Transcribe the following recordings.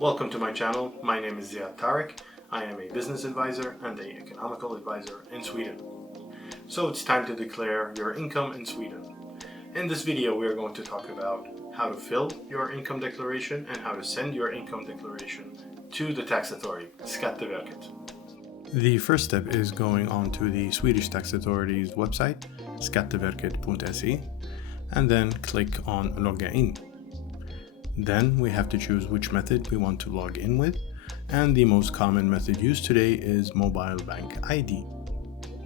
Welcome to my channel. My name is Ziad Tarek. I am a business advisor and an economical advisor in Sweden. So it's time to declare your income in Sweden. In this video we are going to talk about how to fill your income declaration and how to send your income declaration to the tax authority, Skatteverket. The first step is going on to the Swedish Tax Authority's website, skatteverket.se, and then click on Logga in. Then we have to choose which method we want to log in with, and the most common method used today is mobile bank ID.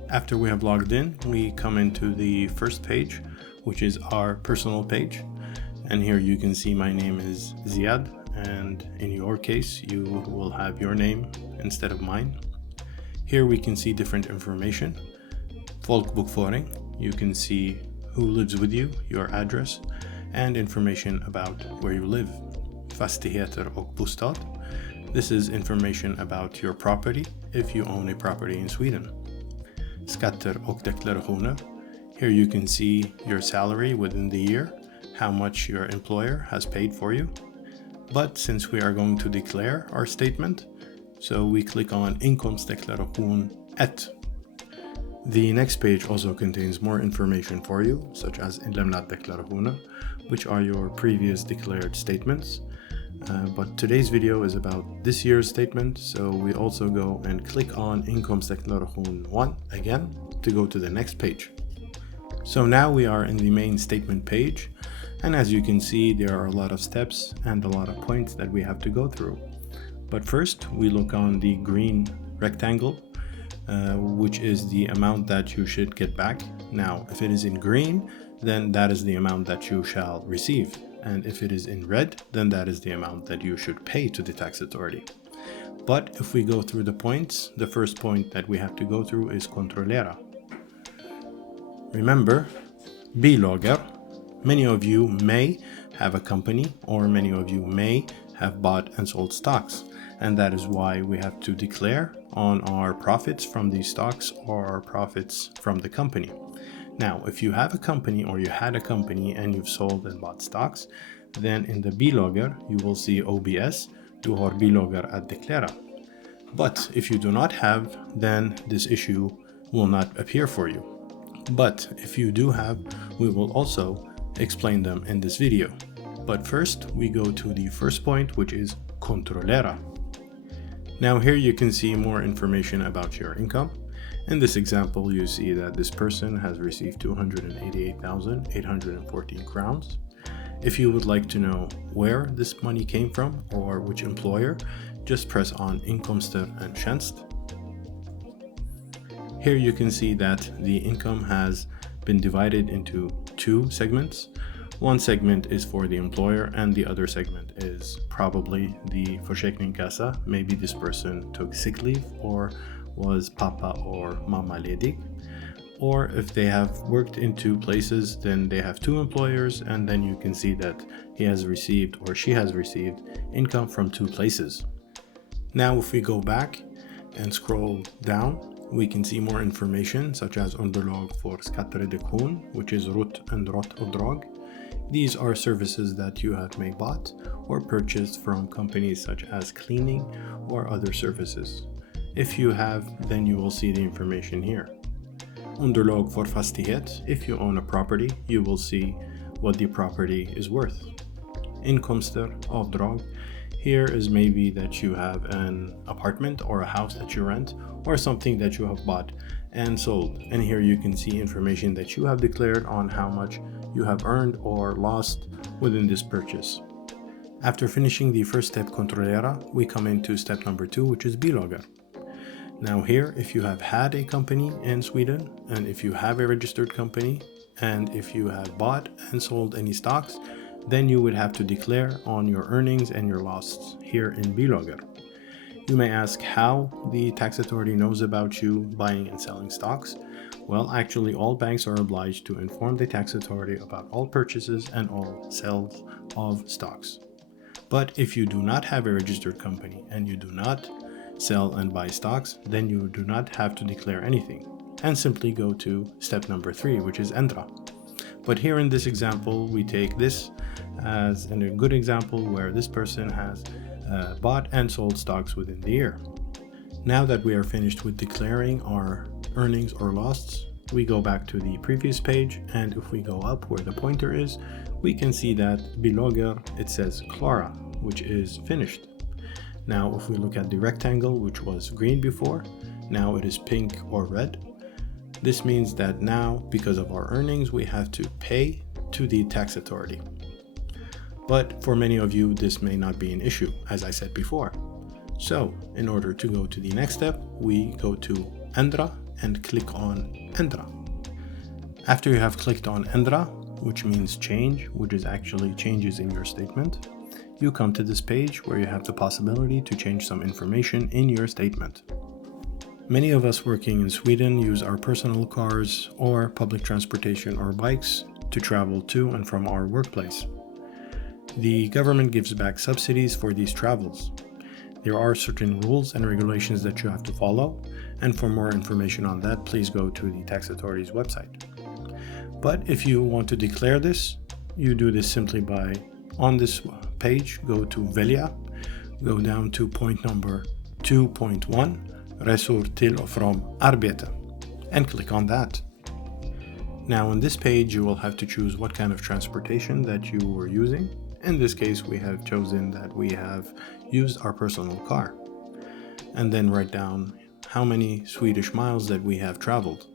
After we have logged in, we come into the first page, which is our personal page, and here you can see my name is Ziad, and in your case you will have your name instead of mine. Here we can see different information. Folkbokföring, you can see who lives with you, your address, and information about where you live. Fastigheter och bostad. This is information about your property if you own a property in Sweden. Skatter och deklarationer. Here you can see your salary within the year, how much your employer has paid for you. But since we are going to declare our statement, so we click on Inkomstdeklaration 1. The next page also contains more information for you, such as inlämnad deklarationer, which are your previous declared statements. But today's video is about this year's statement, so we also go and click on Inkomstdeklaration 1 again to go to the next page. So now we are in the main statement page, and as you can see, there are a lot of steps and a lot of points that we have to go through. But first, we look on the green rectangle, which is the amount that you should get back. Now, if it is in green, then that is the amount that you shall receive. And if it is in red, then that is the amount that you should pay to the tax authority. But if we go through the points, the first point that we have to go through is kontrollera. Remember, bilagor. Many of you may have a company, or many of you may have bought and sold stocks. And that is why we have to declare on our profits from these stocks or our profits from the company. Now, if you have a company or you had a company and you've sold and bought stocks, then in the bilagor you will see OBS, du har bilagor att deklara. But if you do not have, then this issue will not appear for you. But if you do have, we will also explain them in this video. But first we go to the first point, which is kontrollera. Now here you can see more information about your income. In this example, you see that this person has received 288,814 crowns. If you would like to know where this money came from or which employer, just press on Inkomster and Tjänst. Here you can see that the income has been divided into two segments. One segment is for the employer and the other segment is probably the Försäkringskassa. Maybe this person took sick leave or was papa or mamma ledig. Or if they have worked in two places, then they have two employers, and then you can see that he has received or she has received income from two places. Now if we go back and scroll down, we can see more information such as underlag för skattereduktion, which is RUT and ROT-avdrag. These are services that you have may bought or purchased from companies such as cleaning or other services. If you have, then you will see the information here. Underlag för fastighet, if you own a property, you will see what the property is worth. Inkomster, avdrag, here is maybe that you have an apartment or a house that you rent or something that you have bought and sold. And here you can see information that you have declared on how much you have earned or lost within this purchase. After finishing the first step, kontrollera, we come into step number 2, which is bilagor. Now here, if you have had a company in Sweden, and if you have a registered company, and if you have bought and sold any stocks, then you would have to declare on your earnings and your losses here in bilagor. You may ask how the tax authority knows about you buying and selling stocks. Well, actually all banks are obliged to inform the tax authority about all purchases and all sales of stocks. But if you do not have a registered company and you do not sell and buy stocks, then you do not have to declare anything and simply go to step number 3, which is ändra. But here in this example, we take this as a good example where this person has bought and sold stocks within the year. Now that we are finished with declaring our earnings or loss, we go back to the previous page, and if we go up where the pointer is, we can see that below it says Clara, which is finished. Now if we look at the rectangle, which was green before, now it is pink or red. This means that now, because of our earnings, we have to pay to the tax authority. But for many of you, this may not be an issue, as I said before. So in order to go to the next step, we go to Ändra and click on Ändra. After you have clicked on Ändra, which means change, which is actually changes in your statement, you come to this page where you have the possibility to change some information in your statement. Many of us working in Sweden use our personal cars or public transportation or bikes to travel to and from our workplace. The government gives back subsidies for these travels. There are certain rules and regulations that you have to follow, and for more information on that, please go to the tax authority's website. But if you want to declare this, you do this simply by, on this page, go to Välja, go down to point number 2.1, Resor till och från arbete, and click on that. Now on this page you will have to choose what kind of transportation that you were using. In this case we have chosen that we have used our personal car. And then write down how many Swedish miles that we have traveled.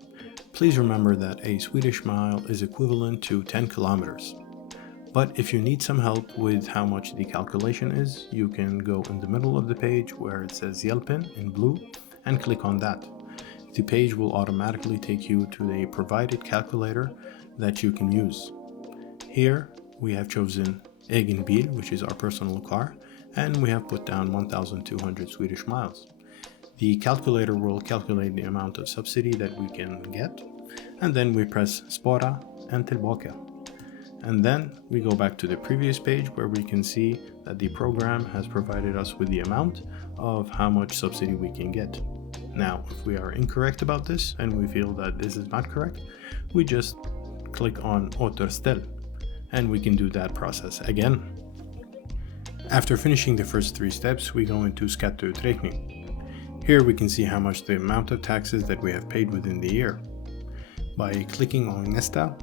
Please remember that a Swedish mile is equivalent to 10 kilometers. But if you need some help with how much the calculation is, you can go in the middle of the page where it says Hjälpen in blue and click on that. The page will automatically take you to the provided calculator that you can use. Here we have chosen Egen bil, which is our personal car, and we have put down 1,200 Swedish miles. The calculator will calculate the amount of subsidy that we can get, and then we press Spara and Tillbaka. And then we go back to the previous page where we can see that the program has provided us with the amount of how much subsidy we can get. Now, if we are incorrect about this and we feel that this is not correct, we just click on Återställ, and we can do that process again. After finishing the first three steps, we go into Skatteuträkning. Here we can see how much the amount of taxes that we have paid within the year. By clicking on Nästa,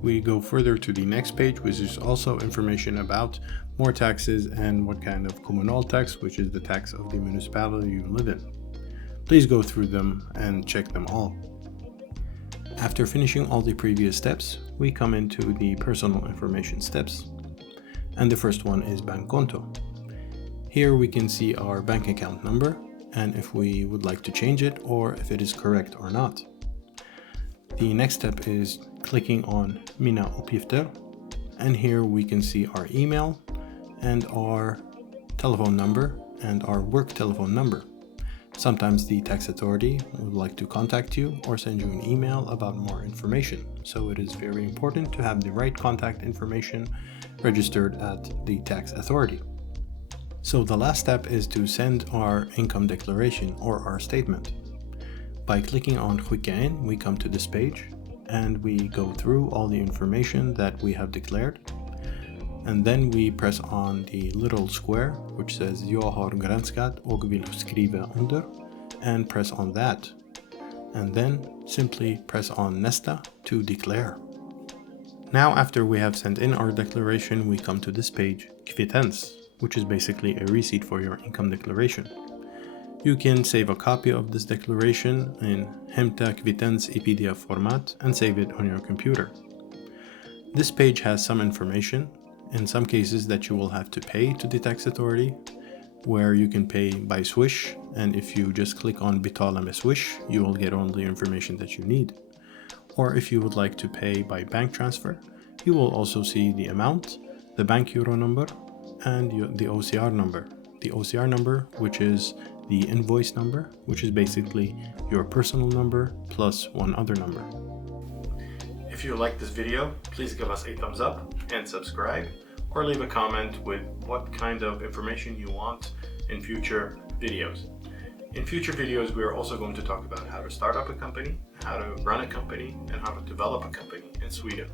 we go further to the next page, which is also information about more taxes and what kind of kommunal tax, which is the tax of the municipality you live in. Please go through them and check them all. After finishing all the previous steps, we come into the personal information steps. And the first one is bankkonto. Here we can see our bank account number and if we would like to change it or if it is correct or not. The next step is clicking on Mina uppgifter, and here we can see our email and our telephone number and our work telephone number. Sometimes the tax authority would like to contact you or send you an email about more information, so it is very important to have the right contact information registered at the tax authority. So the last step is to send our income declaration or our statement. By clicking on Skicka in, we come to this page and we go through all the information that we have declared. And then we press on the little square which says Jag har granskat och vill skriva under, and press on that. And then simply press on Nästa to declare. Now after we have sent in our declaration, we come to this page, Kvittens, which is basically a receipt for your income declaration. You can save a copy of this declaration in Hämta kvittens i PDF format and save it on your computer. This page has some information, in some cases that you will have to pay to the tax authority, where you can pay by Swish, and if you just click on Betala med Swish, you will get all the information that you need. Or if you would like to pay by bank transfer, you will also see the amount, the bank euro number, and the OCR number. The OCR number, which is the invoice number, which is basically your personal number plus one other number. If you like this video, please give us a thumbs up and subscribe, or leave a comment with what kind of information you want in future videos. In future videos, we are also going to talk about how to start up a company, how to run a company, and how to develop a company in Sweden.